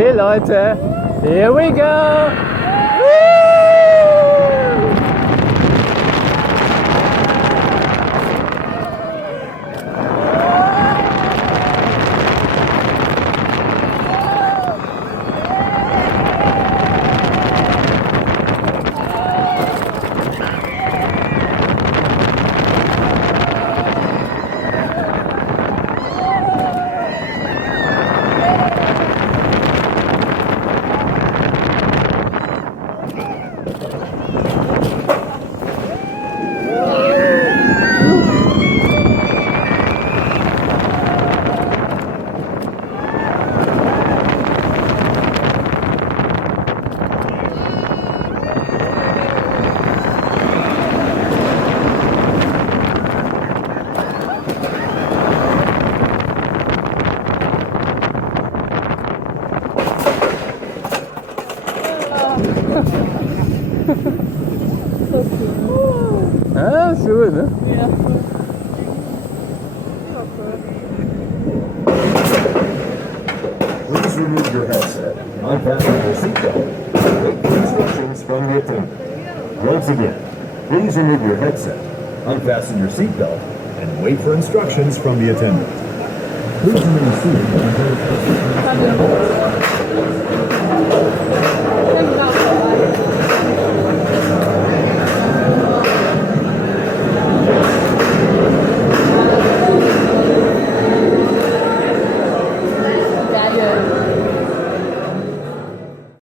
Okay, Leute, here we go! Ah, ist cool, ne? Ja. Please remove your headset. Unfasten your seatbelt. Wait for instructions from the attendant. Once again, please remove your headset. Unfasten your seatbelt and wait for instructions from the attendant. Please remain seated.